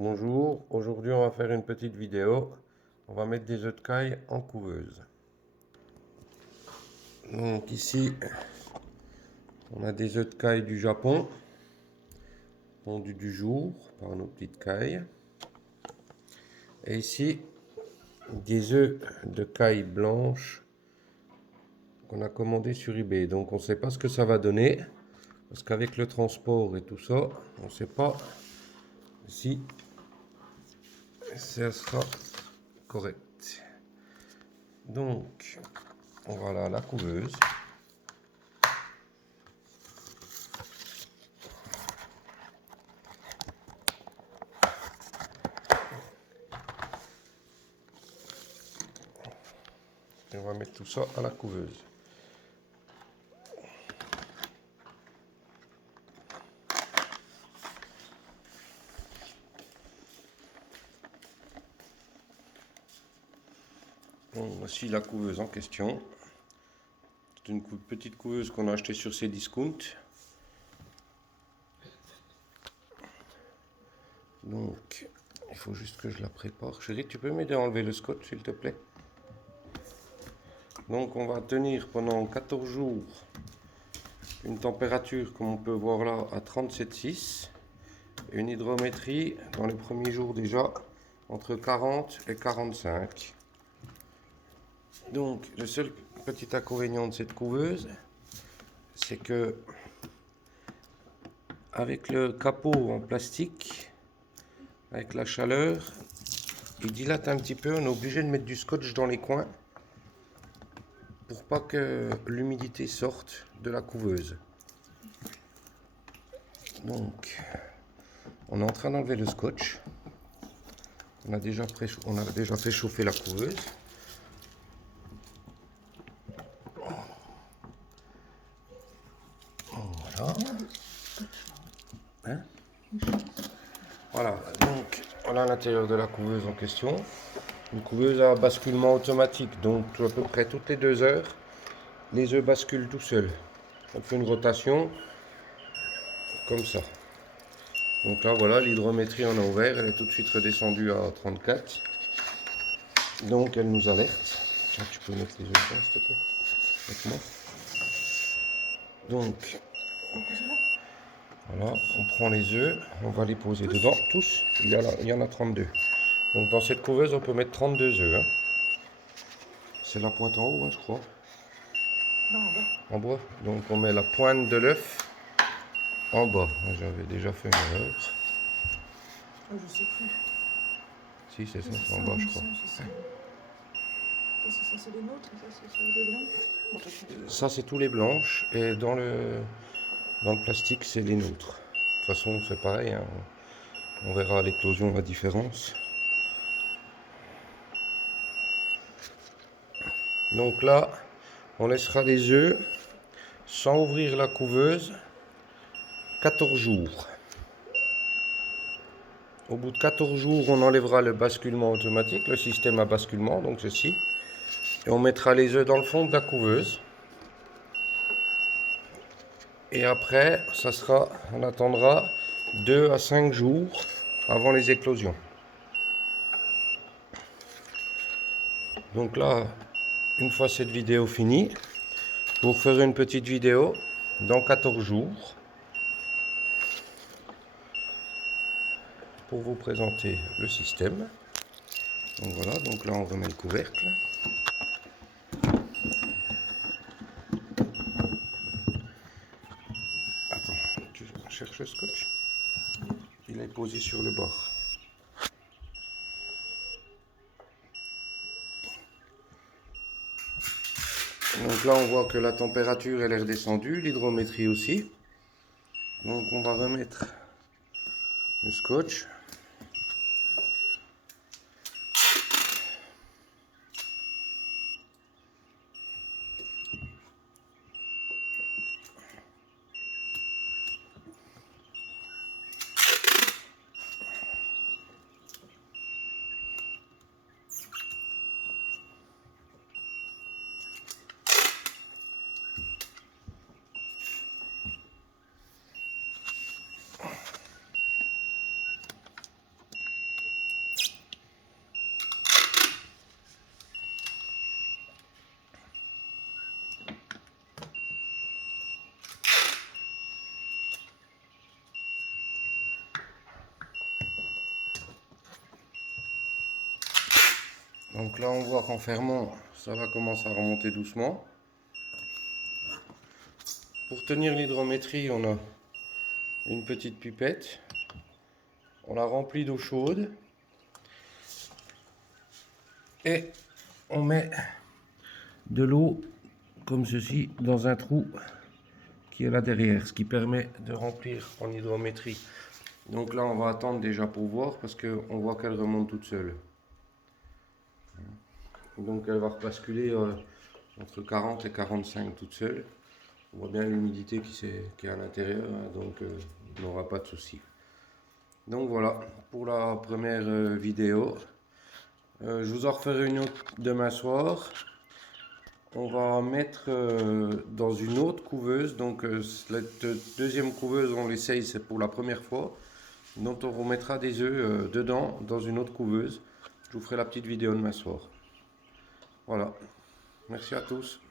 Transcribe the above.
Bonjour, aujourd'hui on va faire une petite vidéo. On va mettre des œufs de caille en couveuse. Donc ici, on a des œufs de caille du Japon, pondus du jour par nos petites cailles. Et ici, des œufs de caille blanche qu'on a commandé sur eBay. Donc on ne sait pas ce que ça va donner, parce qu'avec le transport et tout ça, on ne sait pas si ça sera correct. Donc, voilà la couveuse. Et on va mettre tout ça à la couveuse. Donc, voici la couveuse en question. C'est une petite couveuse qu'on a achetée sur Cdiscount. Donc, il faut juste que je la prépare. Chérie, tu peux m'aider à enlever le scotch, s'il te plaît? Donc, on va tenir pendant 14 jours une température, comme on peut voir là, à 37,6. Une hydrométrie, dans les premiers jours déjà, entre 40 et 45. Donc, le seul petit inconvénient de cette couveuse, c'est que avec le capot en plastique, avec la chaleur, il dilate un petit peu. On est obligé de mettre du scotch dans les coins pour pas que l'humidité sorte de la couveuse. Donc, on est en train d'enlever le scotch. On a déjà fait chauffer la couveuse. Voilà. Hein? Voilà, donc voilà l'intérieur de la couveuse en question. Une couveuse à basculement automatique, donc à peu près toutes les 2 heures, les œufs basculent tout seuls. On fait une rotation comme ça. Donc là voilà, l'hydrométrie en a ouvert, elle est tout de suite redescendue à 34. Donc elle nous alerte. Tiens, tu peux mettre les œufs dedans, s'il te plaît, avec moi. Donc voilà, on prend les œufs, on va les poser dedans, tous. Il y en a 32. Donc dans cette couveuse, on peut mettre 32 œufs. Hein. C'est la pointe en haut, hein, je crois. Non, en bas. En bas. Donc on met la pointe de l'œuf en bas. J'avais déjà fait une erreur. Oh, je sais plus. Si, c'est ça, C'est c'est en ça, bas, il je me crois. semble, c'est ça. Ça, c'est les nôtres, et ça, c'est celui des blancs. Bon, de toute façon, Ça, c'est tous les blanches. Et dans le plastique, c'est les nôtres. De toute façon, c'est pareil. Hein. On verra à l'éclosion la différence. Donc là, on laissera les œufs sans ouvrir la couveuse 14 jours. Au bout de 14 jours, on enlèvera le basculement automatique, le système à basculement, donc ceci. Et on mettra les œufs dans le fond de la couveuse. Et après, on attendra 2 à 5 jours avant les éclosions. Donc là, une fois cette vidéo finie, je vous referai une petite vidéo dans 14 jours pour vous présenter le système. Donc voilà, donc là on remet le couvercle. Attends, tu cherches le scotch? Il est posé sur le bord. Donc là on voit que la température elle est redescendue, l'hydrométrie aussi. Donc on va remettre le scotch. Donc là on voit qu'en fermant, ça va commencer à remonter doucement. Pour tenir l'hydrométrie, on a une petite pipette. On la remplit d'eau chaude. Et on met de l'eau comme ceci dans un trou qui est là derrière, ce qui permet de remplir en hydrométrie. Donc là on va attendre déjà pour voir parce qu'on voit qu'elle remonte toute seule. Donc elle va basculer entre 40 et 45 toute seule. On voit bien l'humidité qui est à l'intérieur, hein, donc il n'aura pas de souci. Donc voilà pour la première vidéo. Je vous en referai une autre demain soir. On va mettre dans une autre couveuse. Donc cette deuxième couveuse, on l'essaye, c'est pour la première fois. Donc on remettra des œufs dedans dans une autre couveuse. Je vous ferai la petite vidéo demain soir. Voilà. Merci à tous.